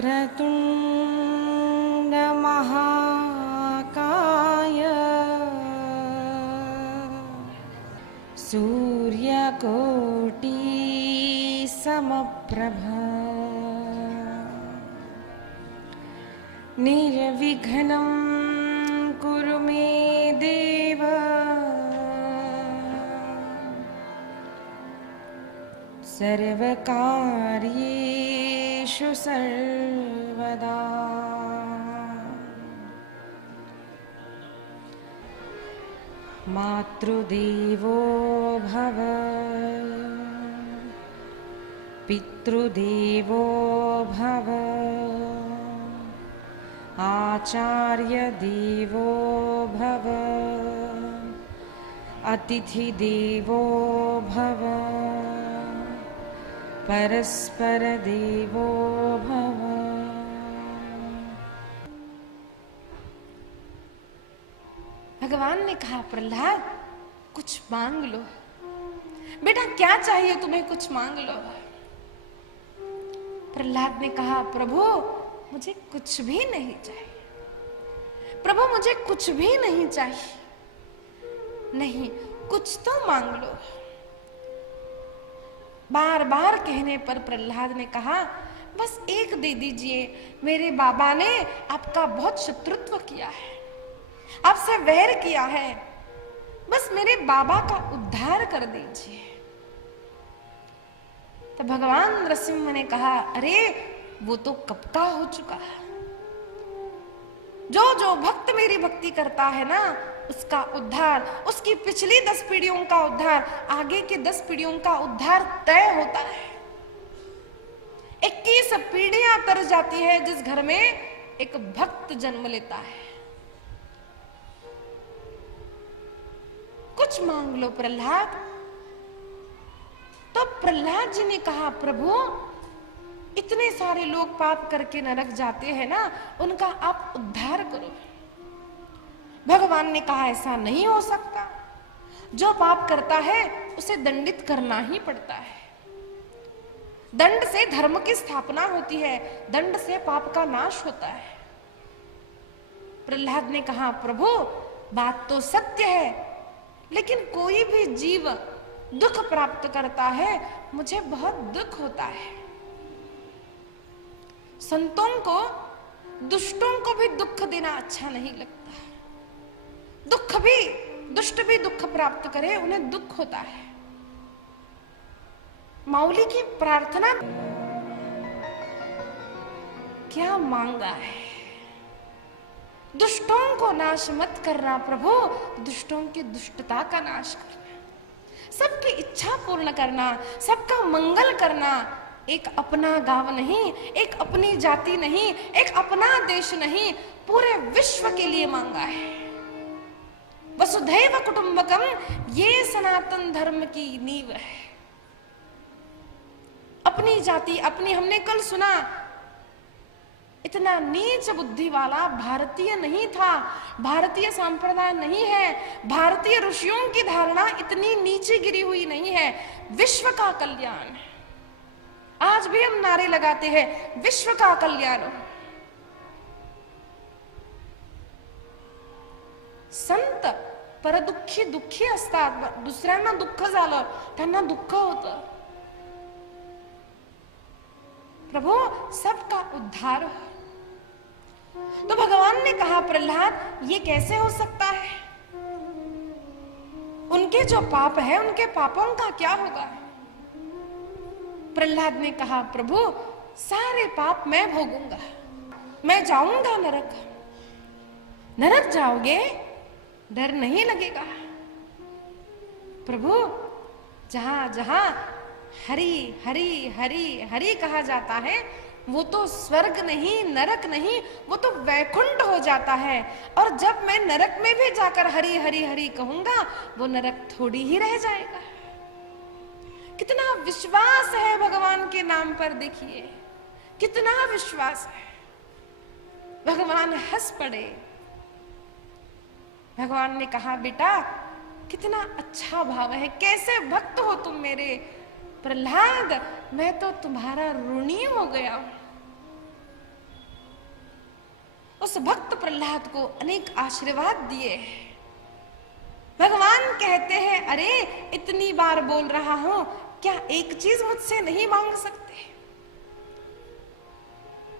वक्रतुंड महाकाय सूर्यकोटि समप्रभ निर्विघ्नं कुरु मे देव सर्वकार्येषु सर्वदा। मातृदेवो भव पितृदेवो भव आचार्यदेवो भव अतिथिदेवो भव परस्पर देवो भव। भगवान ने कहा प्रहलाद कुछ मांग लो बेटा, क्या चाहिए तुम्हें, कुछ मांग लो। प्रहलाद ने कहा प्रभु मुझे कुछ भी नहीं चाहिए, प्रभु मुझे कुछ भी नहीं चाहिए। नहीं, कुछ तो मांग लो। बार बार कहने पर प्रहलाद ने कहा बस एक दे दीजिए, मेरे बाबा ने आपका बहुत शत्रुत्व किया है, आपसे वैर किया है, बस मेरे बाबा का उद्धार कर दीजिए। तो भगवान नरसिंह ने कहा अरे वो तो कब का हो चुका है, जो जो भक्त मेरी भक्ति करता है ना उसका उद्धार, उसकी पिछली 10 पीढ़ियों का उद्धार, आगे के 10 पीढ़ियों का उद्धार तय होता है। 21 पीढ़ियां तर जाती है जिस घर में एक भक्त जन्म लेता है। कुछ मांग लो प्रहलाद। तो प्रहलाद जी ने कहा प्रभु इतने सारे लोग पाप करके नरक जाते हैं ना, उनका आप उद्धार करो। भगवान ने कहा ऐसा नहीं हो सकता, जो पाप करता है उसे दंडित करना ही पड़ता है। दंड से धर्म की स्थापना होती है, दंड से पाप का नाश होता है। प्रहलाद ने कहा प्रभु बात तो सत्य है, लेकिन कोई भी जीव दुख प्राप्त करता है मुझे बहुत दुख होता है। संतों को, दुष्टों को भी दुख देना अच्छा नहीं लगता। दुख भी, दुष्ट भी दुख प्राप्त करे उन्हें दुख होता है। माउली की प्रार्थना क्या मांगा है, दुष्टों को नाश मत करना प्रभु, दुष्टों की दुष्टता का नाश करना, सबकी इच्छा पूर्ण करना, सबका मंगल करना। एक अपना गांव नहीं, एक अपनी जाति नहीं, एक अपना देश नहीं, पूरे विश्व के लिए मांगा है। वसुधैव कुटुंबकम, ये सनातन धर्म की नींव है। अपनी जाति अपनी, हमने कल सुना इतना नीच बुद्धि वाला भारतीय नहीं था, भारतीय संप्रदाय नहीं है, भारतीय ऋषियों की धारणा इतनी नीचे गिरी हुई नहीं है। विश्व का कल्याण, आज भी हम नारे लगाते हैं विश्व का कल्याण। संत परदुःखी दुःखी असतात, दुसऱ्यांना दुःख झालं त्यांना दुःख होतं। प्रभु सबका उद्धार हो। तो भगवान ने कहा प्रहलाद ये कैसे हो सकता है, उनके जो पाप है उनके पापों का क्या होगा। प्रहलाद ने कहा प्रभु सारे पाप मैं भोगूंगा, मैं जाऊंगा नरक। नरक जाओगे, डर नहीं लगेगा। प्रभु जहां जहां हरि हरि हरि हरि कहा जाता है वो तो स्वर्ग नहीं, नरक नहीं, वो तो वैकुंठ हो जाता है। और जब मैं नरक में भी जाकर हरि हरि हरि कहूंगा, वो नरक थोड़ी ही रह जाएगा। कितना विश्वास है भगवान के नाम पर, देखिए कितना विश्वास है। भगवान हंस पड़े। भगवान ने कहा, बेटा कितना अच्छा भाव है, कैसे भक्त हो तुम मेरे। प्रहलाद, मैं तो तुम्हारा ऋणी हो गया हूं। उस भक्त प्रहलाद को अनेक आशीर्वाद दिए। भगवान कहते हैं, अरे इतनी बार बोल रहा हूं, क्या एक चीज मुझसे नहीं मांग सकते?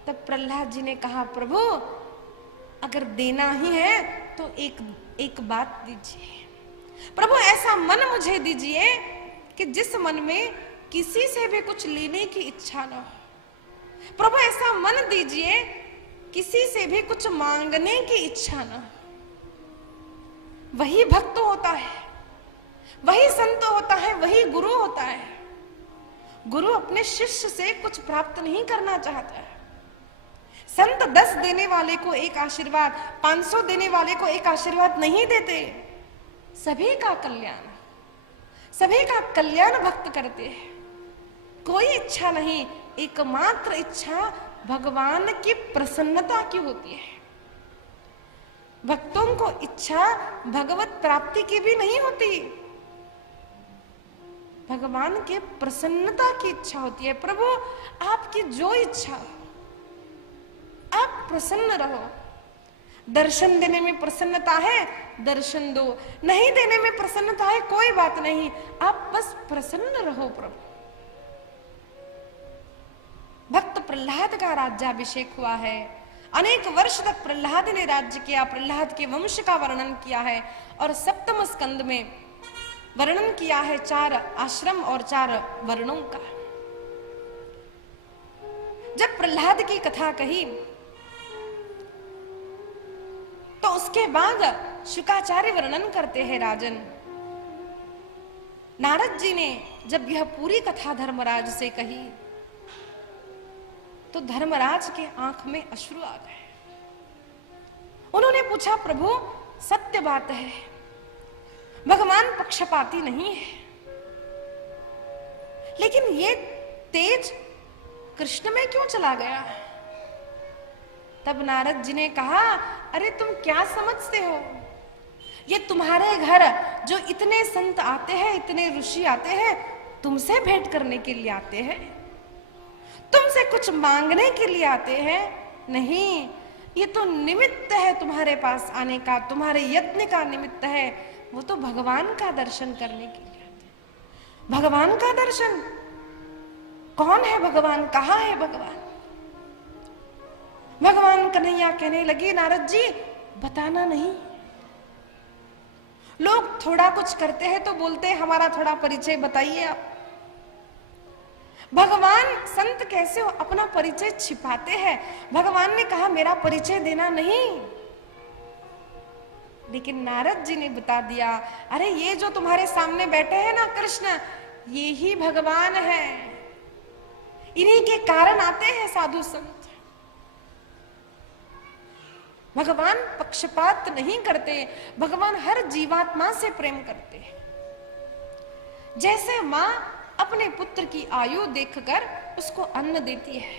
तब प्रहलाद जी ने कहा, प्रभु अगर देना ही है तो एक बात दीजिए। प्रभु ऐसा मन मुझे दीजिए कि जिस मन में किसी से भी कुछ लेने की इच्छा न हो। प्रभु ऐसा मन दीजिए किसी से भी कुछ मांगने की इच्छा न हो। वही भक्त होता है, वही संत होता है, वही गुरु होता है। गुरु अपने शिष्य से कुछ प्राप्त नहीं करना चाहता है। संत 10 देने वाले को एक आशीर्वाद, 500 देने वाले को एक आशीर्वाद नहीं देते। सभी का कल्याण, सभी का कल्याण भक्त करते हैं। कोई इच्छा नहीं, एकमात्र इच्छा भगवान की प्रसन्नता की होती है। भक्तों को इच्छा भगवत प्राप्ति की भी नहीं होती, भगवान के प्रसन्नता की इच्छा होती है। प्रभु आपकी जो इच्छा, आप प्रसन्न रहो। दर्शन देने में प्रसन्नता है, दर्शन दो। नहीं देने में प्रसन्नता है, कोई बात नहीं, आप बस प्रसन्न रहो प्रभु। भक्त प्रहलाद का राज्याभिषेक हुआ है। अनेक वर्ष तक प्रहलाद ने राज्य किया। प्रहलाद के वंश का वर्णन किया है और 7वें स्कंद में वर्णन किया है 4 आश्रम और 4 वर्णों का। जब प्रहलाद की कथा कही तो उसके बाद शुकाचार्य वर्णन करते हैं, राजन नारद जी ने जब यह पूरी कथा धर्मराज से कही तो धर्मराज के आंख में अश्रु आ गए। उन्होंने पूछा, प्रभु सत्य बात है, भगवान पक्षपाती नहीं है, लेकिन ये तेज कृष्ण में क्यों चला गया? तब नारद जी ने कहा, अरे तुम क्या समझते हो? ये तुम्हारे घर जो इतने संत आते हैं, इतने ऋषि आते हैं, तुमसे भेंट करने के लिए आते हैं, तुमसे कुछ मांगने के लिए आते हैं? नहीं, ये तो निमित्त है तुम्हारे पास आने का, तुम्हारे यत्न का निमित्त है। वो तो भगवान का दर्शन करने के लिए आते हैं। भगवान का दर्शन, कौन है भगवान, कहाँ है भगवान? भगवान कन्हैया कहने लगे, नारद जी बताना नहीं। लोग थोड़ा कुछ करते हैं तो बोलते हैं हमारा थोड़ा परिचय बताइए आप। भगवान संत कैसे अपना परिचय छिपाते हैं? भगवान ने कहा मेरा परिचय देना नहीं। लेकिन नारद जी ने बता दिया, अरे ये जो तुम्हारे सामने बैठे हैं ना कृष्ण, ये ही भगवान है। इन्हीं के कारण आते हैं साधु संत। भगवान पक्षपात नहीं करते, भगवान हर जीवात्मा से प्रेम करते हैं। जैसे मां अपने पुत्र की आयु देखकर उसको अन्न देती है,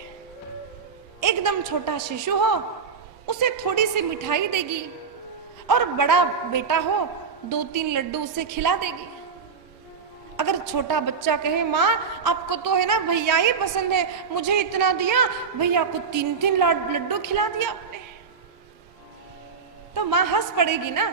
एकदम छोटा शिशु हो उसे थोड़ी सी मिठाई देगी, और बड़ा बेटा हो 2-3 लड्डू उसे खिला देगी। अगर छोटा बच्चा कहे माँ आपको तो है ना भैया ही पसंद है, मुझे इतना दिया, भैया को 3-3 लड्डू खिला दिया आपने, तो माँ हंस पड़ेगी ना,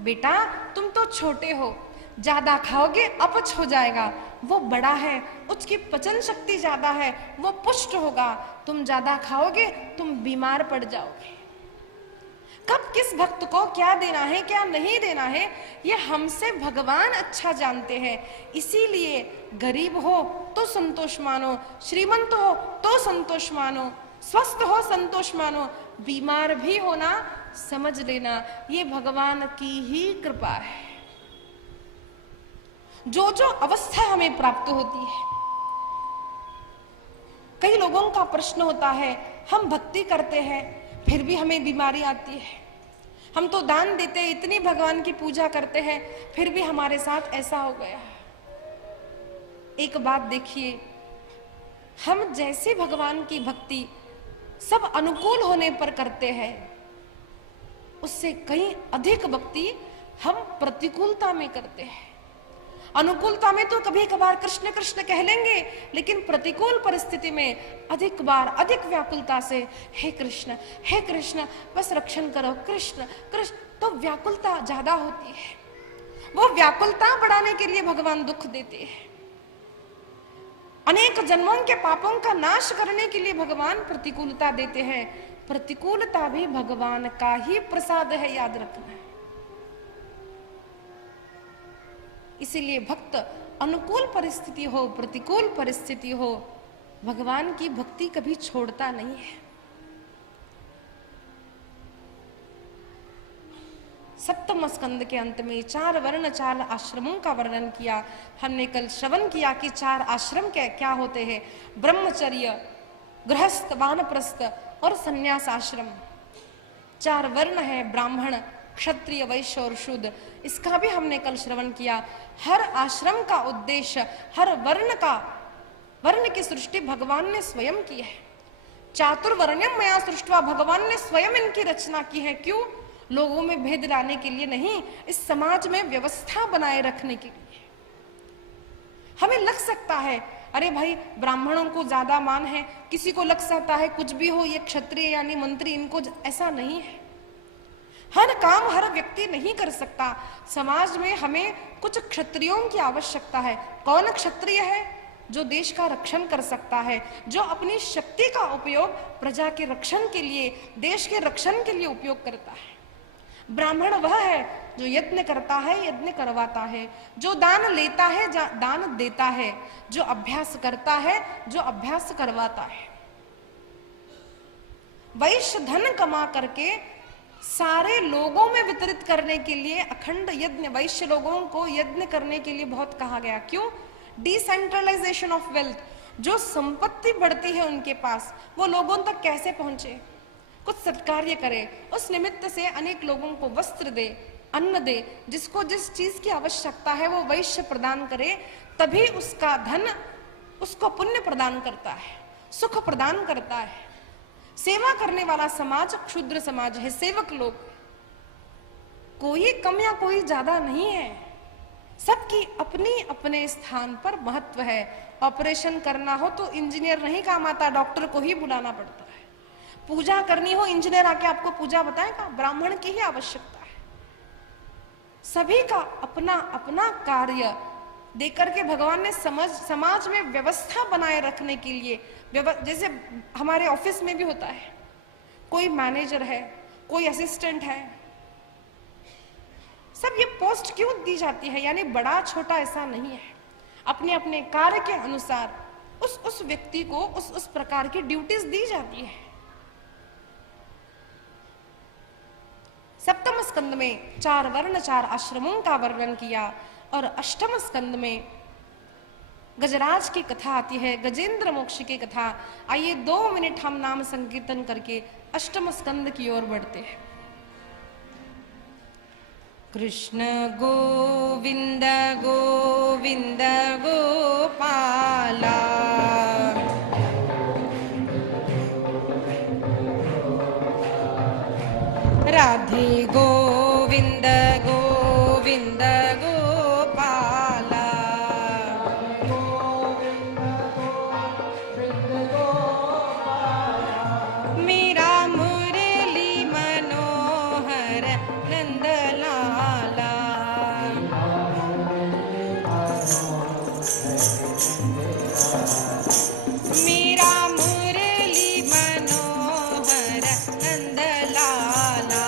बेटा तुम तो छोटे हो, ज्यादा खाओगे अपच हो जाएगा, वो बड़ा है उसकी पचन शक्ति ज्यादा है, वो पुष्ट होगा, तुम ज्यादा खाओगे तुम बीमार पड़ जाओगे। कब किस भक्त को क्या देना है क्या नहीं देना है ये हमसे भगवान अच्छा जानते हैं। इसीलिए गरीब हो तो संतोष मानो, श्रीमंत हो तो संतोष मानो, स्वस्थ हो संतोष मानो, बीमार भी होना समझ लेना ये भगवान की ही कृपा है। जो जो अवस्था हमें प्राप्त होती है कई लोगों का प्रश्न होता है, हम भक्ति करते हैं फिर भी हमें बीमारी आती है, हम तो दान देते हैं, इतनी भगवान की पूजा करते हैं फिर भी हमारे साथ ऐसा हो गया। एक बात देखिए, हम जैसे भगवान की भक्ति सब अनुकूल होने पर करते हैं, उससे कहीं अधिक भक्ति हम प्रतिकूलता में करते हैं। अनुकूलता में तो कभी कभार कृष्ण कृष्ण कह लेंगे, लेकिन प्रतिकूल परिस्थिति में अधिक बार अधिक व्याकुलता से हे कृष्ण बस रक्षण करो कृष्ण कृष्ण, तो व्याकुलता ज्यादा होती है। वो व्याकुलता बढ़ाने के लिए भगवान दुख देते हैं। अनेक जन्मों के पापों का नाश करने के लिए भगवान प्रतिकूलता देते हैं। प्रतिकूलता भी भगवान का ही प्रसाद है, याद रखना है। इसीलिए भक्त अनुकूल परिस्थिति हो प्रतिकूल परिस्थिति हो, भगवान की भक्ति कभी छोड़ता नहीं है। सप्तम स्कंद के अंत में 4 वर्ण 4 आश्रमों का वर्णन किया। हमने कल श्रवण किया कि 4 आश्रम क्या होते हैं, ब्रह्मचर्य, गृहस्थ, वानप्रस्थ और संन्यास आश्रम। 4 वर्ण है, ब्राह्मण, क्षत्रिय, वैश्य और शूद्र। इसका भी हमने कल श्रवण किया। हर आश्रम का उद्देश्य, हर वर्ण की सृष्टि भगवान ने स्वयं की है। चातुर्वर्ण्यम मया सृष्टवा, भगवान ने स्वयं इनकी रचना की है। क्यों? लोगों में भेद लाने के लिए नहीं, इस समाज में व्यवस्था बनाए रखने के लिए। हमें लग सकता है अरे भाई ब्राह्मणों को ज्यादा मान है, किसी को लग सकता है कुछ भी हो ये क्षत्रिय यानी मंत्री, इनको ऐसा नहीं है। हर काम हर व्यक्ति नहीं कर सकता। समाज में हमें कुछ क्षत्रियों की आवश्यकता है। कौन क्षत्रिय है? जो देश का रक्षण कर सकता है, जो अपनी शक्ति का उपयोग प्रजा के रक्षण के लिए, देश के रक्षण के लिए उपयोग करता है। ब्राह्मण वह है जो यज्ञ करता है, यज्ञ करवाता है, जो दान लेता है, दान देता है, जो अभ्यास करता है, जो अभ्यास करवाता है। वैश्य धन कमा करके सारे लोगों में वितरित करने के लिए अखंड यज्ञ, वैश्य लोगों को यज्ञ करने के लिए बहुत कहा गया। क्यों? Decentralization of wealth. जो संपत्ति बढ़ती है उनके पास, वो लोगों तक कैसे पहुंचे, कुछ सत्कार्य करे, उस निमित्त से अनेक लोगों को वस्त्र दे, अन्न दे, जिसको जिस चीज की आवश्यकता है वो वैश्य प्रदान करे, तभी उसका धन उसको पुण्य प्रदान करता है, सुख प्रदान करता है। सेवा करने वाला समाज क्षुद्र समाज है, सेवक लोग, कोई कम या कोई ज्यादा नहीं है, सबकी अपनी अपने स्थान पर महत्व है। ऑपरेशन करना हो तो इंजीनियर नहीं काम आता, डॉक्टर को ही बुलाना पड़ता है। पूजा करनी हो, इंजीनियर आके आपको पूजा बताएगा, ब्राह्मण की ही आवश्यकता है। सभी का अपना अपना कार्य देकर के भगवान ने समाज में व्यवस्था बनाए रखने के लिए, जैसे हमारे ऑफिस में भी होता है, कोई मैनेजर है, कोई असिस्टेंट है, सब ये पोस्ट क्यों दी जाती है, यानी बड़ा छोटा ऐसा नहीं है, अपने अपने कार्य के अनुसार उस व्यक्ति को उस प्रकार की ड्यूटीज दी जाती है। सप्तम स्कंद में 4 वर्ण 4 आश्रमों का वर्णन किया और अष्टम स्कंद में गजराज की कथा आती है, गजेंद्र मोक्ष की कथा। आइए 2 मिनट हम नाम संकीर्तन करके अष्टम स्कंद की ओर बढ़ते हैं। कृष्ण गोविंद गोविंद गोपाला, राधे गोविंद गोविंद गोपाला, मेरा मुरली मनोहर नंदलाला, मेरा मुरली मनोहर नंदलाला,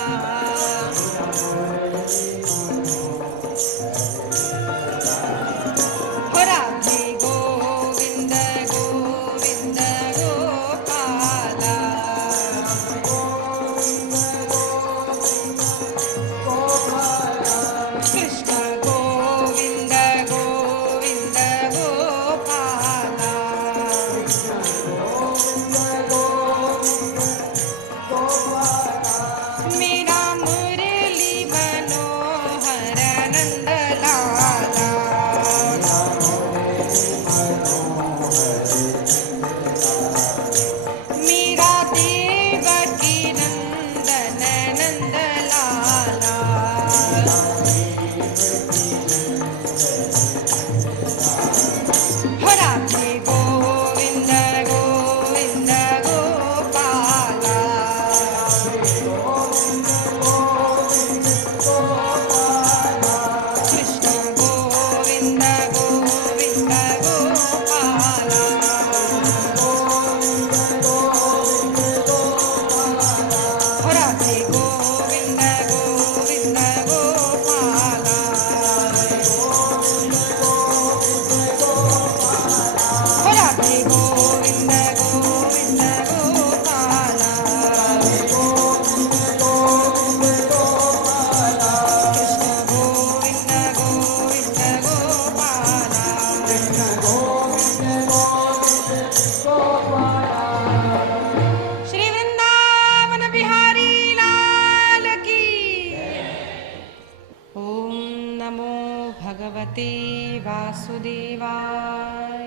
श्रीमद्भगवते वासुदेवाय।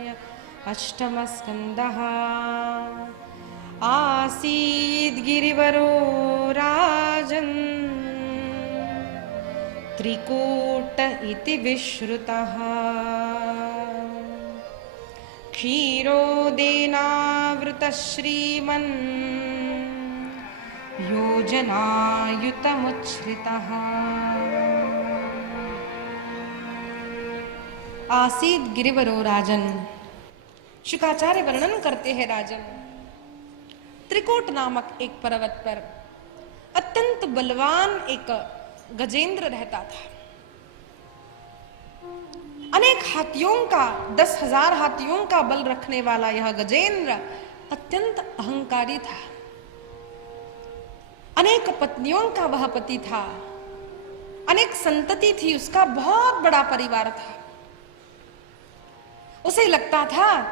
अष्टमस्कन्धः। आसीद्गिरिवरो राजन् त्रिकूट इति विश्रुतः। क्षीरोदेनावृतश्रीमन् योजनायुतमुच्छ्रितः। आसीद गिरिवरो राजन। शुकाचार्य वर्णन करते हैं राजन, त्रिकूट नामक एक पर्वत पर अत्यंत बलवान एक गजेंद्र रहता था। अनेक हाथियों का 10,000 हाथियों का बल रखने वाला यह गजेंद्र अत्यंत अहंकारी था। अनेक पत्नियों का वह पति था, अनेक संतति थी, उसका बहुत बड़ा परिवार था। उसे लगता था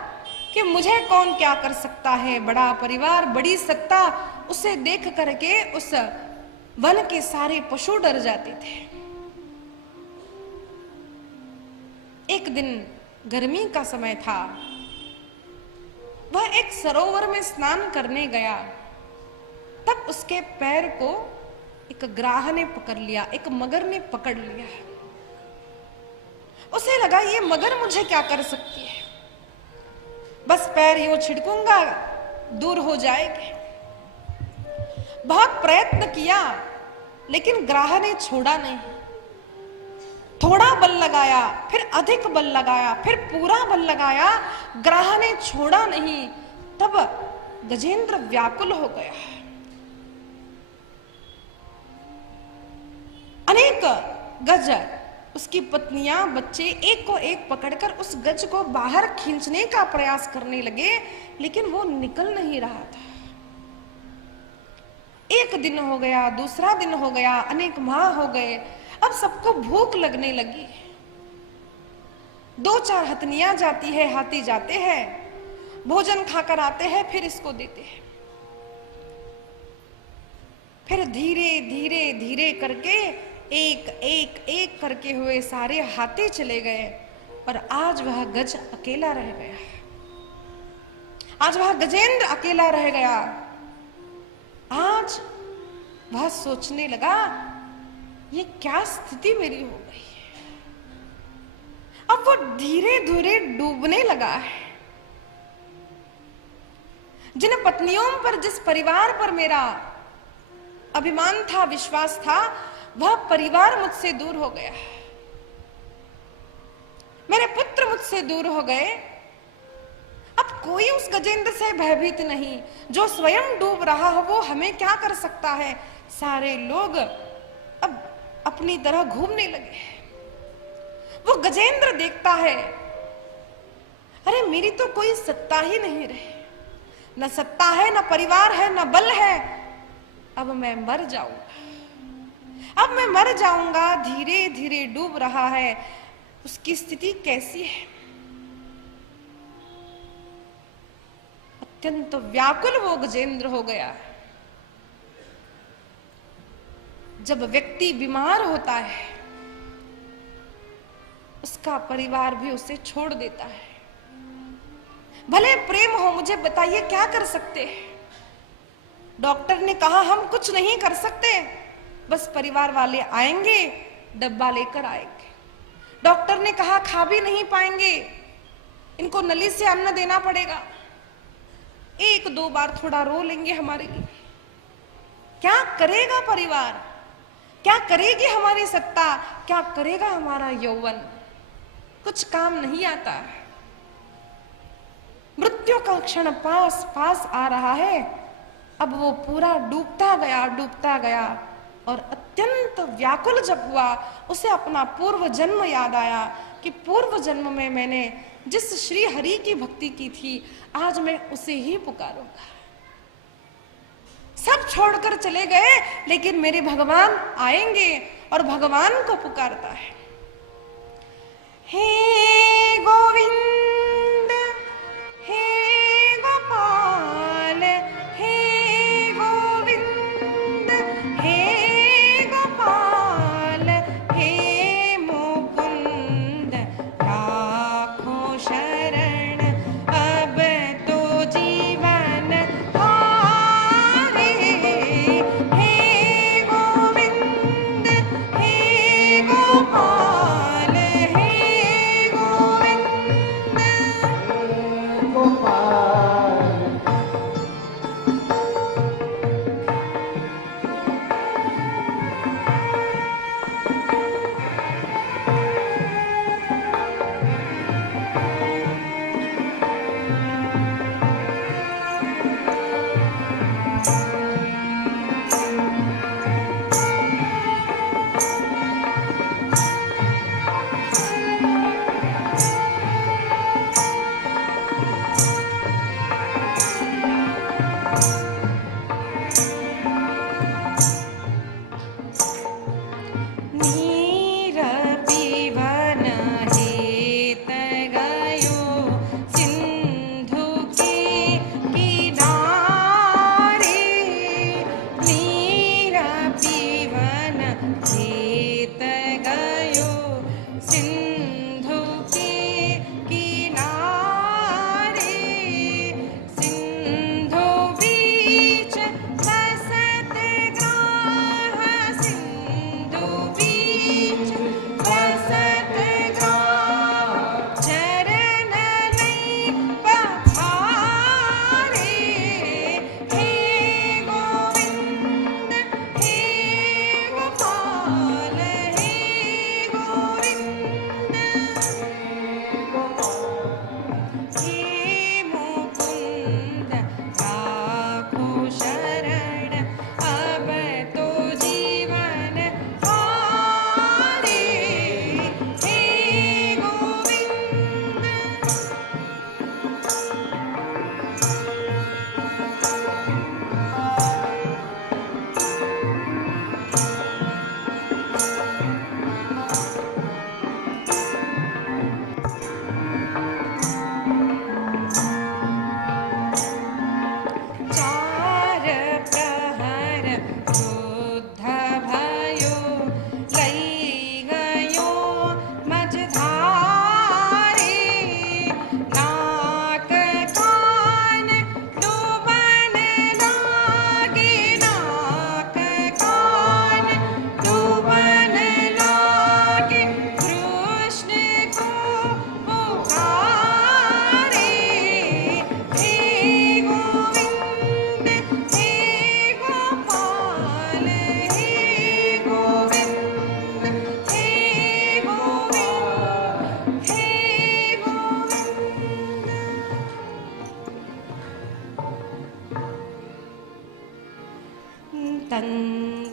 कि मुझे कौन क्या कर सकता है, बड़ा परिवार, बड़ी सत्ता। उसे देख करके उस वन के सारे पशु डर जाते थे। एक दिन गर्मी का समय था, वह एक सरोवर में स्नान करने गया। तब उसके पैर को एक ग्राह ने पकड़ लिया, एक मगर ने पकड़ लिया। उसे लगा ये मगर मुझे क्या कर सकती है, बस पैर यूं छिड़कूंगा दूर हो जाएगी। बहुत प्रयत्न किया लेकिन ग्राह ने छोड़ा नहीं। थोड़ा बल लगाया, फिर अधिक बल लगाया, फिर पूरा बल लगाया, ग्राह ने छोड़ा नहीं। तब गजेंद्र व्याकुल हो गया। अनेक गज उसकी पत्नियां, बच्चे एक को एक पकड़कर उस गज को बाहर खींचने का प्रयास करने लगे, लेकिन वो निकल नहीं रहा था। एक दिन हो गया, दूसरा दिन हो गया, अनेक माह हो गए। अब सबको भूख लगने लगी। 2-4 हथनियां जाती है, हाथी जाते हैं, भोजन खाकर आते हैं, फिर इसको देते हैं। फिर धीरे धीरे धीरे करके एक एक एक करके हुए सारे हाथी चले गए और आज वह गज अकेला रह गया। आज वह गजेंद्र अकेला रह गया। आज वह सोचने लगा, ये क्या स्थिति मेरी हो गई है। अब वो धीरे धीरे डूबने लगा है। जिन पत्नियों पर, जिस परिवार पर मेरा अभिमान था, विश्वास था, वह परिवार मुझसे दूर हो गया। मेरे पुत्र मुझसे दूर हो गए। अब कोई उस गजेंद्र से भयभीत नहीं, जो स्वयं डूब रहा है वो हमें क्या कर सकता है। सारे लोग अब अपनी तरह घूमने लगे। वो गजेंद्र देखता है, अरे मेरी तो कोई सत्ता ही नहीं रही, न सत्ता है, न परिवार है, न बल है। अब मैं मर जाऊंगा, अब मैं मर जाऊंगा। धीरे धीरे डूब रहा है। उसकी स्थिति कैसी है? अत्यंत व्याकुल वो गजेंद्र हो गया। जब व्यक्ति बीमार होता है, उसका परिवार भी उसे छोड़ देता है। भले प्रेम हो, मुझे बताइए क्या कर सकते हैं? डॉक्टर ने कहा हम कुछ नहीं कर सकते, बस परिवार वाले आएंगे, डब्बा लेकर आएंगे। डॉक्टर ने कहा खा भी नहीं पाएंगे, इनको नली से अन्न देना पड़ेगा। 1-2 बार थोड़ा रो लेंगे हमारे लिए। क्या करेगा परिवार? क्या करेगी हमारी सत्ता? क्या करेगा हमारा यौवन? कुछ काम नहीं आता। मृत्यु का क्षण पास पास आ रहा है। अब वो पूरा डूबता गया और अत्यंत व्याकुल जब हुआ, उसे अपना पूर्व जन्म याद आया कि पूर्व जन्म में मैंने जिस श्री हरि की भक्ति की थी, आज मैं उसे ही पुकारूंगा। सब छोड़कर चले गए, लेकिन मेरे भगवान आएंगे और भगवान को पुकारता है, हे गोविंद, हे गोपाल, हे गोविंद, हे गोपाल, हे मुकुंद,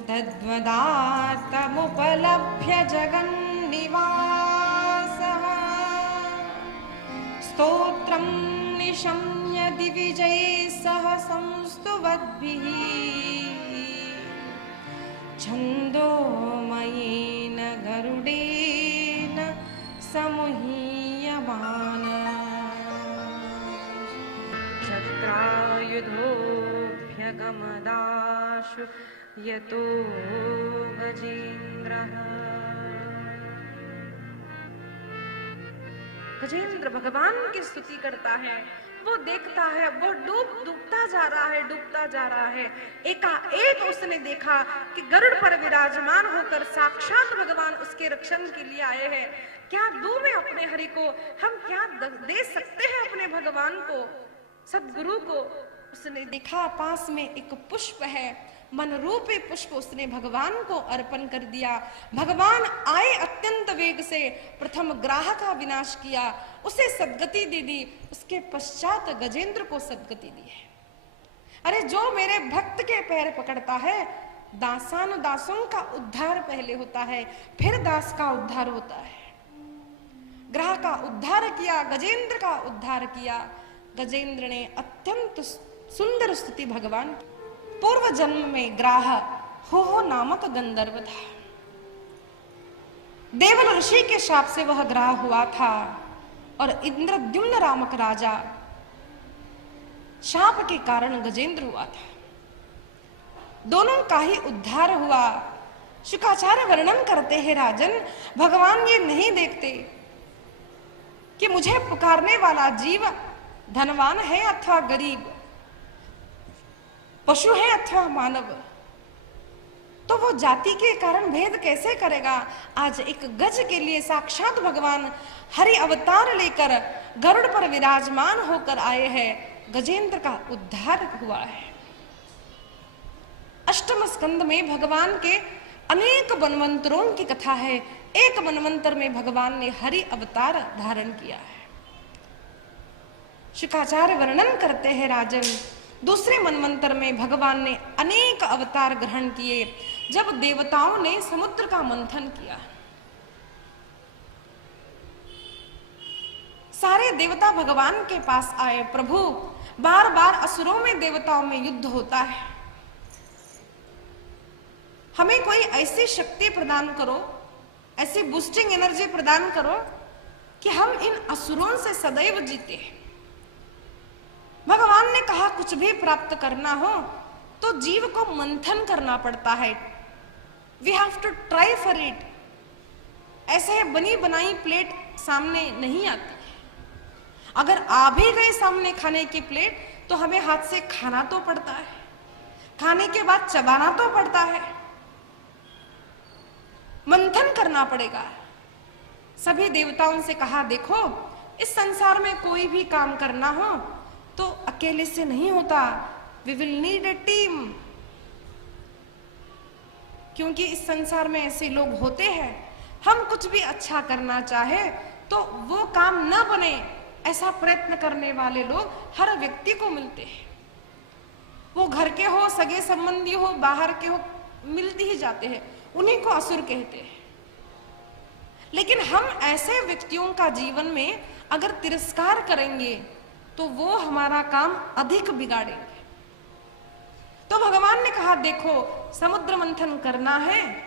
तद्वदार्तमुपलभ्य जगन्निवासः स्तोत्रं निशम्य दिविजैः सह संस्तुवद्भिः छन्दोमयेन गरुडेन समुह्यमानः चक्रायुधोऽभ्यगमदाशु यतो गजेन्द्रः। गजेंद्र भगवान की स्तुति करता है। वो देखता है, वो डूबता जा रहा है। एकाएक उसने देखा कि गरुड़ पर विराजमान होकर साक्षात भगवान उसके रक्षण के लिए आए हैं। क्या दूं मैं अपने हरि को? हम क्या दे सकते हैं अपने भगवान को, सदगुरु को? उसने देखा पास में एक पुष्प है, मन रूपी पुष्प उसने भगवान को अर्पण कर दिया। भगवान आए अत्यंत वेग से, प्रथम ग्राह का विनाश किया, उसे सद्गति दे दी, उसके पश्चात गजेंद्र को सद्गति दी है। अरे जो मेरे भक्त के पैर पकड़ता है, दासों का उद्धार पहले होता है, फिर दास का उद्धार होता है। ग्राह का उद्धार किया, गजेंद्र का उद्धार किया। गजेंद्र ने अत्यंत सुंदर स्तुति भगवान की। पूर्व जन्म में ग्राह हो नामक गंधर्व था। देवल ऋषि के शाप से वह ग्राह हुआ था और इंद्रद्युम्न नामक राजा शाप के कारण गजेंद्र हुआ था। दोनों का ही उद्धार हुआ। शुकाचार्य वर्णन करते हैं, राजन भगवान ये नहीं देखते कि मुझे पुकारने वाला जीव धनवान है अथवा गरीब, पशु है अथवा मानव, तो वो जाति के कारण भेद कैसे करेगा? आज एक गज के लिए साक्षात भगवान हरि अवतार लेकर गरुड़ पर विराजमान होकर आए हैं। गजेंद्र का उद्धार हुआ है। अष्टम स्कंद में भगवान के अनेक मनवंतरों की कथा है। एक मनवंतर में भगवान ने हरि अवतार धारण किया है। शुकाचार्य वर्णन करते हैं, राजन दूसरे मनवंतर में भगवान ने अनेक अवतार ग्रहण किए। जब देवताओं ने समुद्र का मंथन किया, सारे देवता भगवान के पास आए, प्रभु बार बार असुरों में देवताओं में युद्ध होता है, हमें कोई ऐसी शक्ति प्रदान करो, ऐसी बूस्टिंग एनर्जी प्रदान करो कि हम इन असुरों से सदैव जीते। भगवान ने कहा कुछ भी प्राप्त करना हो तो जीव को मंथन करना पड़ता है। We have to try for it. ऐसे बनी बनाई प्लेट सामने नहीं आती। अगर आ भी गए सामने खाने की प्लेट तो हमें हाथ से खाना तो पड़ता है, खाने के बाद चबाना तो पड़ता है, मंथन करना पड़ेगा। सभी देवताओं से कहा, देखो इस संसार में कोई भी काम करना हो तो अकेले से नहीं होता, we will need a team. क्योंकि इस संसार में ऐसे लोग होते हैं, हम कुछ भी अच्छा करना चाहे तो वो काम न बने, ऐसा प्रयत्न करने वाले लोग हर व्यक्ति को मिलते हैं। वो घर के हो, सगे संबंधी हो, बाहर के हो, मिलते ही जाते हैं। उन्हीं को असुर कहते हैं। लेकिन हम ऐसे व्यक्तियों का जीवन में अगर तिरस्कार करेंगे तो वो हमारा काम अधिक बिगाड़ेंगे। तो भगवान ने कहा, देखो समुद्र मंथन करना है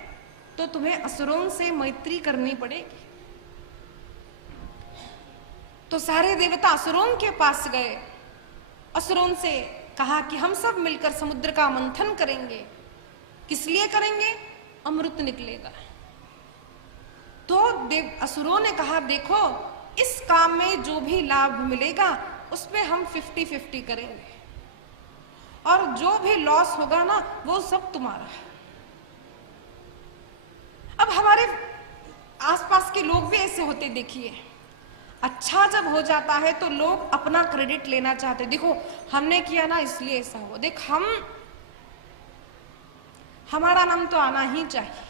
तो तुम्हें असुरों से मैत्री करनी पड़ेगी। तो सारे देवता असुरों के पास गए, असुरों से कहा कि हम सब मिलकर समुद्र का मंथन करेंगे। किस लिए करेंगे? अमृत निकलेगा। तो असुरों ने कहा, देखो इस काम में जो भी लाभ मिलेगा उसमें हम 50-50 करेंगे और जो भी लॉस होगा ना वो सब तुम्हारा है। अब हमारे आसपास के लोग भी ऐसे होते देखिए, अच्छा जब हो जाता है तो लोग अपना क्रेडिट लेना चाहते, देखो हमने किया ना इसलिए ऐसा हुआ, देख हमारा नाम तो आना ही चाहिए।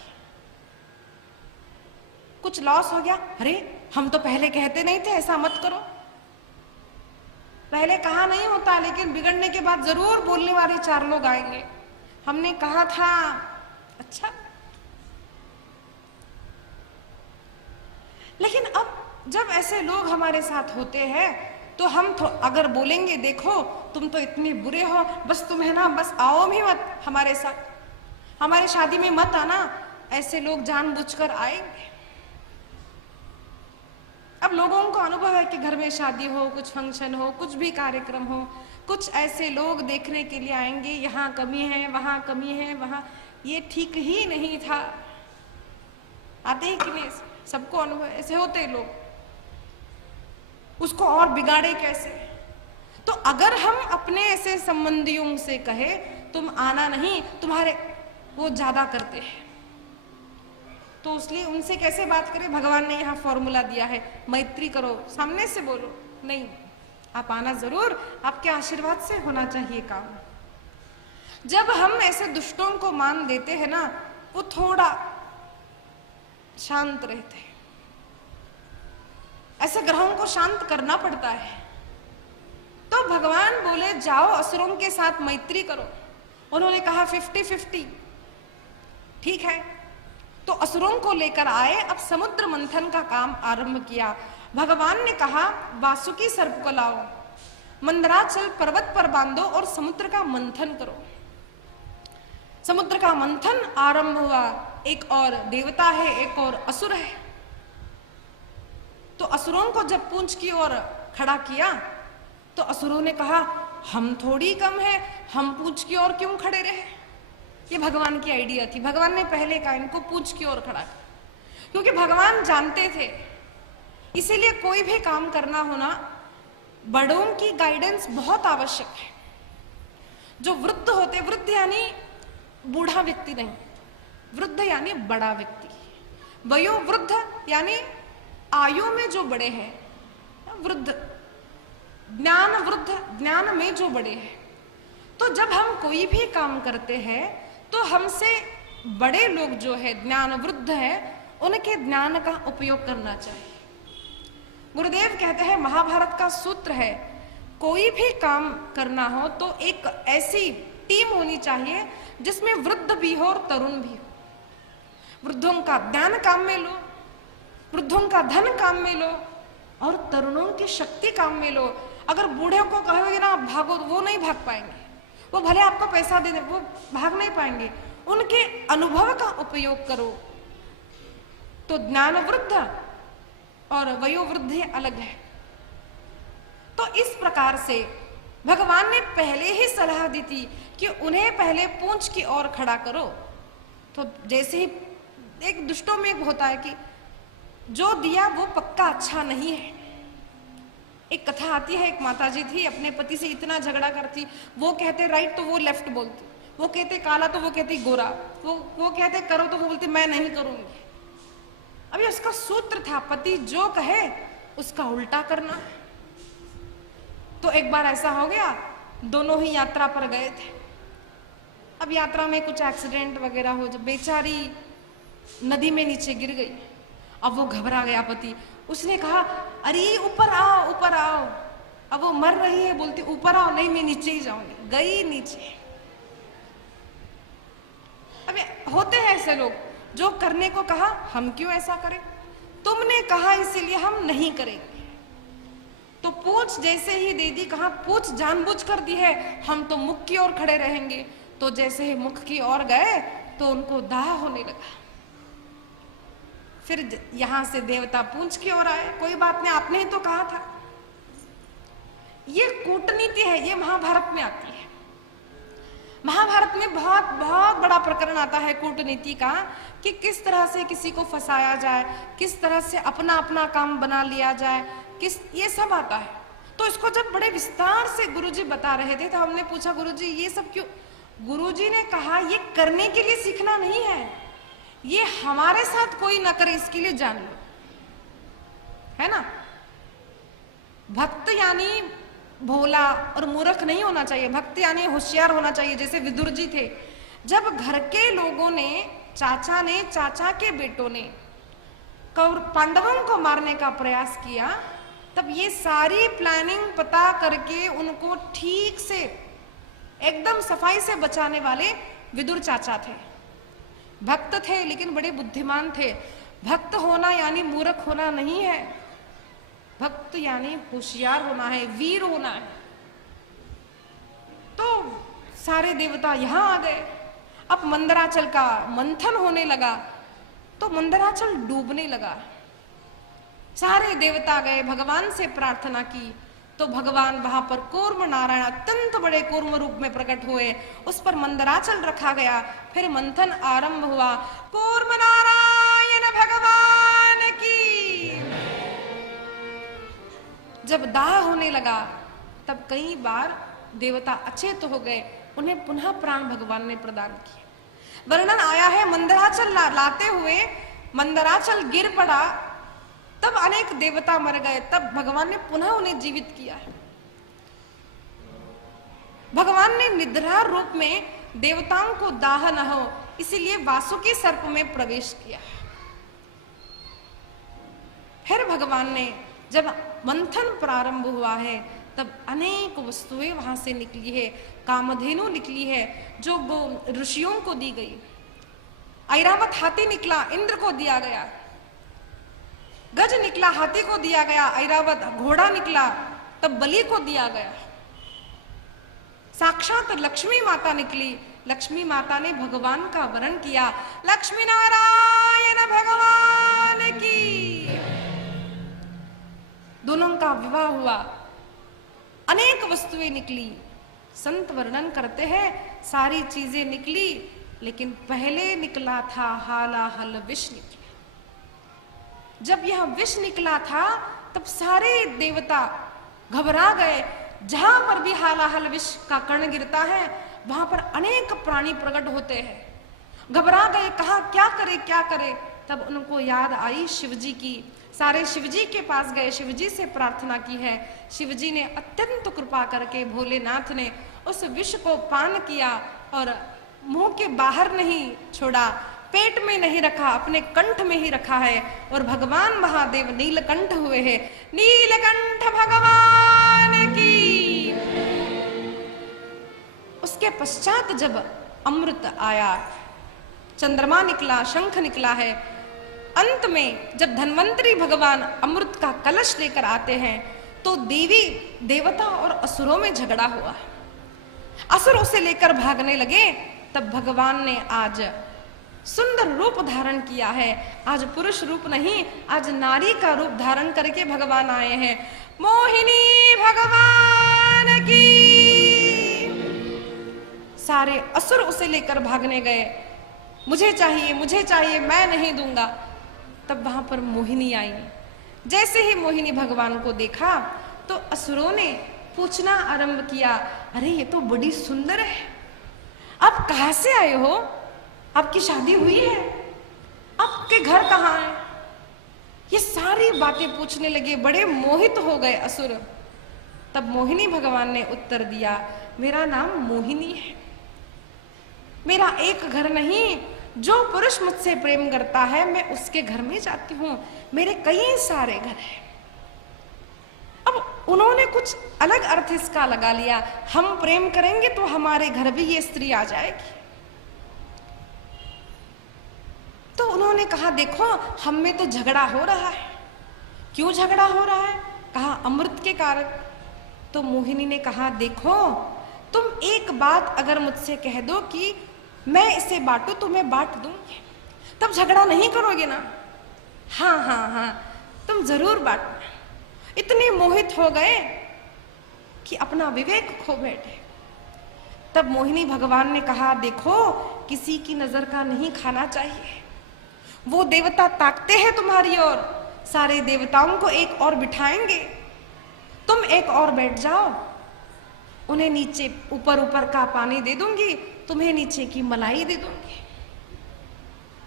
कुछ लॉस हो गया, अरे हम तो पहले कहते नहीं थे ऐसा मत करो। पहले कहा नहीं होता, लेकिन बिगड़ने के बाद जरूर बोलने वाले 4 लोग आएंगे। हमने कहा था अच्छा, लेकिन अब जब ऐसे लोग हमारे साथ होते हैं तो हम अगर बोलेंगे देखो तुम तो इतने बुरे हो, बस तुम है ना बस आओ भी मत हमारे साथ, हमारे शादी में मत आना, ऐसे लोग जानबूझकर आएंगे। अब लोगों को अनुभव है कि घर में शादी हो, कुछ फंक्शन हो, कुछ भी कार्यक्रम हो, कुछ ऐसे लोग देखने के लिए आएंगे, यहाँ कमी है वहाँ कमी है वहाँ, ये ठीक ही नहीं था। आते ही कि नहीं, सबको अनुभव ऐसे होते लोग, उसको और बिगाड़े कैसे। तो अगर हम अपने ऐसे संबंधियों से कहे तुम आना नहीं, तुम्हारे वो ज्यादा करते हैं, तो इसलिए उनसे कैसे बात करें। भगवान ने यहाँ फॉर्मूला दिया है, मैत्री करो, सामने से बोलो, नहीं आप आना जरूर, आपके आशीर्वाद से होना चाहिए काम। जब हम ऐसे दुष्टों को मान देते हैं ना, वो थोड़ा शांत रहते हैं। ऐसे ग्रहों को शांत करना पड़ता है। तो भगवान बोले जाओ असुरों के साथ मैत्री करो। उन्होंने कहा 50-50 ठीक है, तो असुरों को लेकर आए। अब समुद्र मंथन का काम आरंभ किया। भगवान ने कहा वासुकी सर्प को लाओ, मंदराचल पर्वत पर बांधो और समुद्र का मंथन करो। समुद्र का मंथन आरंभ हुआ। एक और देवता है, एक और असुर है। तो असुरों को जब पूंछ की ओर खड़ा किया तो असुरों ने कहा हम थोड़ी कम है, हम पूंछ की ओर क्यों खड़े रहे। ये भगवान की आइडिया थी। भगवान ने पहले कहा इनको पूंछ की ओर खड़ा कर, क्योंकि भगवान जानते थे। इसीलिए कोई भी काम करना होना, बड़ों की गाइडेंस बहुत आवश्यक है। जो वृद्ध होते, वृद्ध यानी बूढ़ा व्यक्ति नहीं, वृद्ध यानी बड़ा व्यक्ति। वयोवृद्ध यानी आयु में जो बड़े हैं, वृद्ध ज्ञान वृद्ध, ज्ञान में जो बड़े हैं। तो जब हम कोई भी काम करते हैं तो हमसे बड़े लोग जो है, ज्ञान वृद्ध है, उनके ज्ञान का उपयोग करना चाहिए। गुरुदेव कहते हैं, महाभारत का सूत्र है, कोई भी काम करना हो तो एक ऐसी टीम होनी चाहिए जिसमें वृद्ध भी हो और तरुण भी हो। वृद्धों का ज्ञान काम में लो, वृद्धों का धन काम में लो और तरुणों की शक्ति काम में लो। अगर बूढ़े को कहोगे ना भागो, वो नहीं भाग पाएंगे। वो भले आपको पैसा दे दे, वो भाग नहीं पाएंगे। उनके अनुभव का उपयोग करो। तो ज्ञान वृद्ध और वयोवृद्ध अलग है। तो इस प्रकार से भगवान ने पहले ही सलाह दी थी कि उन्हें पहले पूंछ की ओर खड़ा करो। तो जैसे ही एक दुष्टों में एक होता है कि जो दिया वो पक्का अच्छा नहीं है। एक कथा आती है, एक माताजी थी, अपने पति से इतना झगड़ा करती, वो कहते राइट तो वो लेफ्ट बोलती, वो कहते काला तो वो कहती गोरा, वो कहते करो तो वो बोलती मैं नहीं करूंगी। अभी उसका सूत्र था, पति जो कहे उसका उल्टा करना। तो एक बार ऐसा हो गया, दोनों ही यात्रा पर गए थे। अब यात्रा में कुछ एक्सीडेंट वगैरह हो, जब बेचारी नदी में नीचे गिर गई। अब वो घबरा गया पति, उसने कहा अरे ऊपर आओ ऊपर आओ। अब वो मर रही है, बोलती ऊपर आओ, नहीं मैं नीचे ही जाऊंगी। गई नीचे। अब होते हैं ऐसे लोग जो करने को कहा हम क्यों ऐसा करें, तुमने कहा इसीलिए हम नहीं करेंगे। तो पूछ जैसे ही दे दी, कहा पूछ जानबूझ कर दी है, हम तो मुख की ओर खड़े रहेंगे। तो जैसे ही मुख की ओर गए तो उनको दाह होने लगा। फिर यहां से देवता पूंछ की ओर आए, कोई बात नहीं, आपने ही तो कहा था। ये कूटनीति है, ये महाभारत में आती है। महाभारत में बहुत बहुत बड़ा प्रकरण आता है कूटनीति का, कि किस तरह से किसी को फंसाया जाए, किस तरह से अपना अपना काम बना लिया जाए, ये सब आता है। तो इसको जब बड़े विस्तार से गुरुजी बता रहे थे तो हमने पूछा गुरुजी ये सब क्यों। गुरुजी ने कहा ये करने के लिए सीखना नहीं है, ये हमारे साथ कोई ना करे इसके लिए जान लो, है ना। भक्त यानी भोला और मूर्ख नहीं होना चाहिए, भक्त यानी होशियार होना चाहिए। जैसे विदुर जी थे, जब घर के लोगों ने, चाचा के बेटों ने पांडवों को मारने का प्रयास किया, तब ये सारी प्लानिंग पता करके उनको ठीक से एकदम सफाई से बचाने वाले विदुर चाचा थे, भक्त थे लेकिन बड़े बुद्धिमान थे। भक्त होना यानी मूर्ख होना नहीं है, भक्त यानी होशियार होना है, वीर होना है। तो सारे देवता यहां आ गए। अब मंदराचल का मंथन होने लगा तो मंदराचल डूबने लगा। सारे देवता गए, भगवान से प्रार्थना की तो भगवान वहां पर कूर्म नारायण अत्यंत बड़े कूर्म रूप में प्रकट हुए, उस पर मंदराचल रखा गया। फिर मंथन आरंभ हुआ। कूर्म नारायण भगवान की। जब दाह होने लगा तब कई बार देवता अचेत हो गए, उन्हें पुनः प्राण भगवान ने प्रदान किए। वर्णन आया है मंदराचल लाते हुए मंदराचल गिर पड़ा, तब अनेक देवता मर गए, तब भगवान ने पुनः उन्हें जीवित किया है। भगवान ने निद्रा रूप में देवताओं को दाह न हो इसीलिए वासुकी सर्प में प्रवेश किया। फिर भगवान ने जब मंथन प्रारंभ हुआ है तब अनेक वस्तुएं वहां से निकली है। कामधेनु निकली है जो ऋषियों को दी गई। ऐरावत हाथी निकला, इंद्र को दिया गया। गज निकला, हाथी को दिया गया। ऐरावत घोड़ा निकला, तब बलि को दिया गया। साक्षात लक्ष्मी माता निकली, लक्ष्मी माता ने भगवान का वरण किया। लक्ष्मी नारायण भगवान की। दोनों का विवाह हुआ, अनेक वस्तुएं निकली। संत वर्णन करते हैं सारी चीजें निकली, लेकिन पहले निकला था हालाहल विष निकला। जब यह विष निकला था तब सारे देवता घबरा गए। जहां पर भी हालाहल विष का कण गिरता है वहां पर अनेक प्राणी प्रकट होते हैं। घबरा गए, कहा क्या करे क्या करे। तब उनको याद आई शिवजी की। सारे शिवजी के पास गए, शिवजी से प्रार्थना की है। शिवजी ने अत्यंत कृपा करके भोलेनाथ ने उस विष को पान किया और मुंह के बाहर नहीं छोड़ा, पेट में नहीं रखा, अपने कंठ में ही रखा है। और भगवान महादेव नीलकंठ हुए हैं। नीलकंठ भगवान की। उसके पश्चात जब अमृत आया, चंद्रमा निकला, शंख निकला है। अंत में जब धन्वंतरी भगवान अमृत का कलश लेकर आते हैं तो देवी देवता और असुरों में झगड़ा हुआ। असुर उसे लेकर भागने लगे। तब भगवान ने आज सुंदर रूप धारण किया है। आज पुरुष रूप नहीं, आज नारी का रूप धारण करके भगवान आए हैं। मोहिनी भगवान की। सारे असुर उसे लेकर भागने गए। मुझे चाहिए, मैं नहीं दूंगा। तब वहां पर मोहिनी आई। जैसे ही मोहिनी भगवान को देखा तो असुरों ने पूछना आरंभ किया, अरे ये तो बड़ी सुंदर है, आप कहां से आए हो? आपकी शादी हुई है? आपके घर कहाँ है? ये सारी बातें पूछने लगे। बड़े मोहित हो गए असुर। तब मोहिनी भगवान ने उत्तर दिया, मेरा नाम मोहिनी है, मेरा एक घर नहीं, जो पुरुष मुझसे प्रेम करता है मैं उसके घर में जाती हूं, मेरे कई सारे घर हैं। अब उन्होंने कुछ अलग अर्थ इसका लगा लिया, हम प्रेम करेंगे तो हमारे घर भी ये स्त्री आ जाएगी। तो उन्होंने कहा, देखो हम में तो झगड़ा हो रहा है। क्यों झगड़ा हो रहा है? कहा अमृत के कारण। तो मोहिनी ने कहा, देखो तुम एक बात अगर मुझसे कह दो कि मैं इसे बांटू तो मैं बांट दूंगी, तब झगड़ा नहीं करोगे ना? हाँ हाँ हाँ, तुम जरूर बांटना। इतने मोहित हो गए कि अपना विवेक खो बैठे। तब मोहिनी भगवान ने कहा, देखो किसी की नजर का नहीं खाना चाहिए। वो देवता ताकते हैं तुम्हारी ओर, सारे देवताओं को एक और बिठाएंगे, तुम एक और बैठ जाओ। उन्हें नीचे ऊपर का पानी दे दूंगी, तुम्हें नीचे की मलाई दे दूंगी।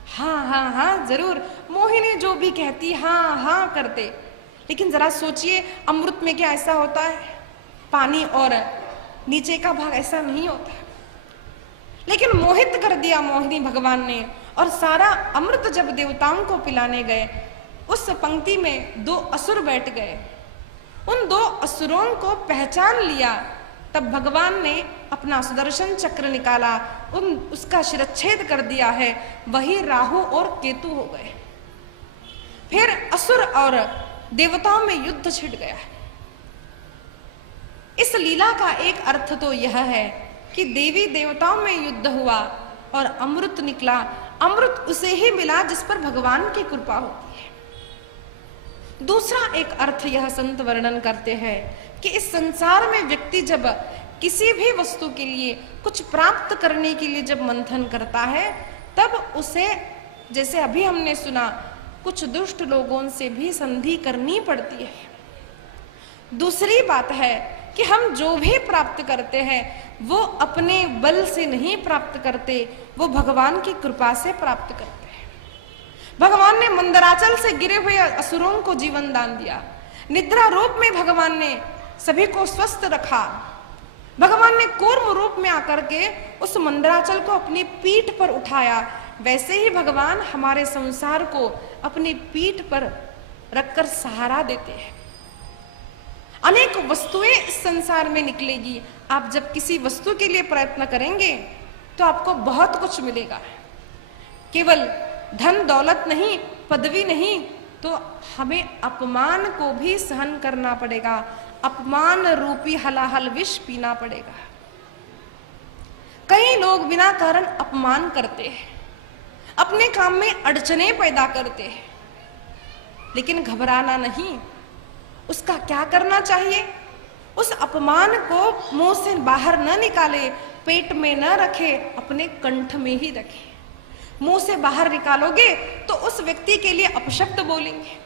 हाँ हाँ हाँ जरूर। मोहिनी जो भी कहती हाँ हाँ करते। लेकिन जरा सोचिए, अमृत में क्या ऐसा होता है? पानी और नीचे का भाग ऐसा नहीं होता। लेकिन मोहित कर दिया मोहिनी भगवान ने। और सारा अमृत जब देवताओं को पिलाने गए, उस पंक्ति में दो असुर बैठ गए। उन दो असुरों को पहचान लिया तब भगवान ने अपना सुदर्शन चक्र निकाला, उसका शिरच्छेद कर दिया है। वही राहु और केतु हो गए। फिर असुर और देवताओं में युद्ध छिड़ गया। इस लीला का एक अर्थ तो यह है कि देवी देवताओं में युद्ध हुआ और अमृत निकला। अमृत उसे ही मिला जिस पर भगवान की कृपा होती है। दूसरा एक अर्थ यह संत वर्णन करते हैं कि इस संसार में व्यक्ति जब किसी भी वस्तु के लिए कुछ प्राप्त करने के लिए जब मंथन करता है, तब उसे, जैसे अभी हमने सुना, कुछ दुष्ट लोगों से भी संधि करनी पड़ती है। दूसरी बात है कि हम जो भी प्राप्त करते हैं वो अपने बल से नहीं प्राप्त करते, वो भगवान की कृपा से प्राप्त करते हैं। भगवान ने मंदराचल से गिरे हुए असुरों को जीवन दान दिया। निद्रा रूप में भगवान ने सभी को स्वस्थ रखा। भगवान ने कूर्म रूप में आकर के उस मंदराचल को अपनी पीठ पर उठाया। वैसे ही भगवान हमारे संसार को अपनी पीठ पर रखकर सहारा देते हैं। अनेक वस्तुएं इस संसार में निकलेगी। आप जब किसी वस्तु के लिए प्रयत्न करेंगे तो आपको बहुत कुछ मिलेगा। केवल धन दौलत नहीं, पदवी नहीं, तो हमें अपमान को भी सहन करना पड़ेगा। अपमान रूपी हलाहल विष पीना पड़ेगा। कई लोग बिना कारण अपमान करते हैं, अपने काम में अड़चने पैदा करते हैं, लेकिन घबराना नहीं। उसका क्या करना चाहिए? उस अपमान को मुंह से बाहर न निकाले, पेट में न रखे, अपने कंठ में ही रखे। मुंह से बाहर निकालोगे तो उस व्यक्ति के लिए अपशब्द बोलेंगे,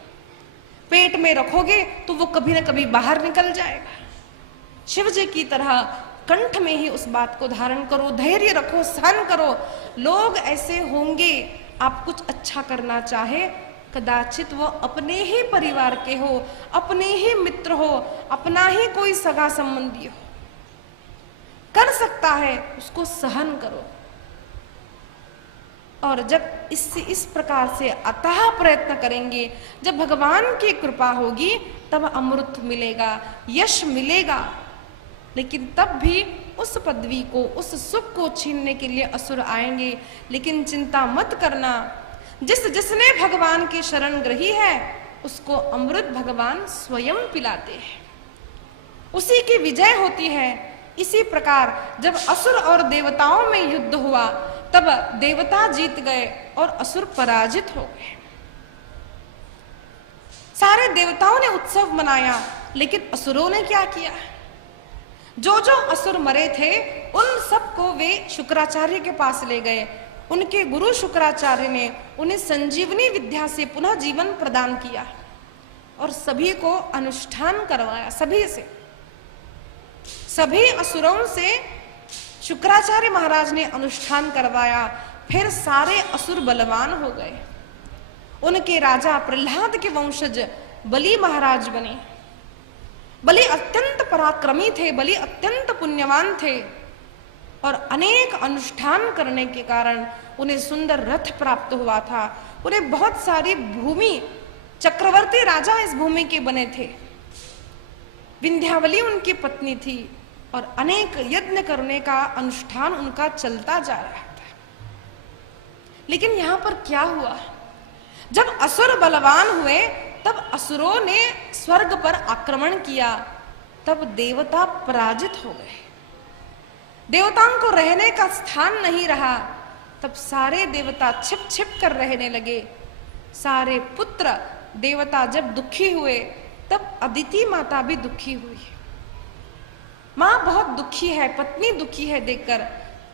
पेट में रखोगे तो वो कभी ना कभी बाहर निकल जाएगा। शिव जी की तरह कंठ में ही उस बात को धारण करो, धैर्य रखो, सहन करो। लोग ऐसे होंगे, आप कुछ अच्छा करना चाहे, कदाचित वो अपने ही परिवार के हो, अपने ही मित्र हो, अपना ही कोई सगा संबंधी हो, कर सकता है, उसको सहन करो। और जब इस प्रकार से अथाह प्रयत्न करेंगे, जब भगवान की कृपा होगी, तब अमृत मिलेगा, यश मिलेगा। लेकिन तब भी उस पदवी को, उस सुख को छीनने के लिए असुर आएंगे। लेकिन चिंता मत करना, जिसने भगवान की शरण ग्रही है उसको अमृत भगवान स्वयं पिलाते हैं, उसी की विजय होती है। इसी प्रकार जब असुर और देवताओं में युद्ध हुआ, तब देवता जीत गए और असुर पराजित हो गए। सारे देवताओं ने उत्सव मनाया, लेकिन असुरों ने क्या किया? जो जो असुर मरे थे उन सबको वे शुक्राचार्य के पास ले गए। उनके गुरु शुक्राचार्य ने उन्हें संजीवनी विद्या से पुनः जीवन प्रदान किया और सभी को अनुष्ठान करवाया। सभी असुरों से शुक्राचार्य महाराज ने अनुष्ठान करवाया। फिर सारे असुर बलवान हो गए। उनके राजा प्रहलाद के वंशज बलि महाराज बने। बलि अत्यंत पराक्रमी थे, बलि अत्यंत पुण्यवान थे और अनेक अनुष्ठान करने के कारण उन्हें सुंदर रथ प्राप्त हुआ था। उन्हें बहुत सारी भूमि, चक्रवर्ती राजा इस भूमि के बने थे। विंध्यावली उनकी पत्नी थी और अनेक यज्ञ करने का अनुष्ठान उनका चलता जा रहा था। लेकिन यहां पर क्या हुआ? जब असुर बलवान हुए, तब असुरों ने स्वर्ग पर आक्रमण किया, तब देवता पराजित हो गए। देवताओं को रहने का स्थान नहीं रहा, तब सारे देवता छिप छिप कर रहने लगे। सारे पुत्र देवता जब दुखी हुए, तब अदिति माता भी दुखी हुई। माँ बहुत दुखी है, पत्नी दुखी है देखकर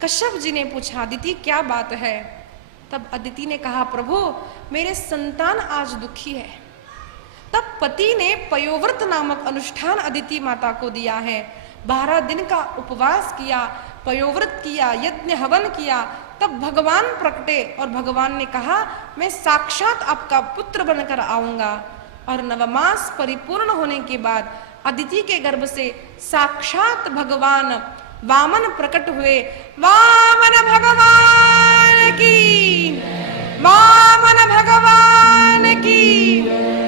कश्यप जी ने पूछा, अदिति क्या बात है? तब अदिति ने कहा, प्रभु मेरे संतान आज दुखी है। तब पति ने पयोव्रत नामक अनुष्ठान अदिति माता को दिया है। 12 दिन का उपवास किया, पयोव्रत किया, यज्ञ हवन किया। तब भगवान प्रकटे और भगवान ने कहा, मैं साक्षात आपका पुत्र बनकर आऊंगा। और नवमास परिपूर्ण होने के बाद अदिति के गर्भ से साक्षात भगवान वामन प्रकट हुए। वामन भगवान की, वामन भगवान की।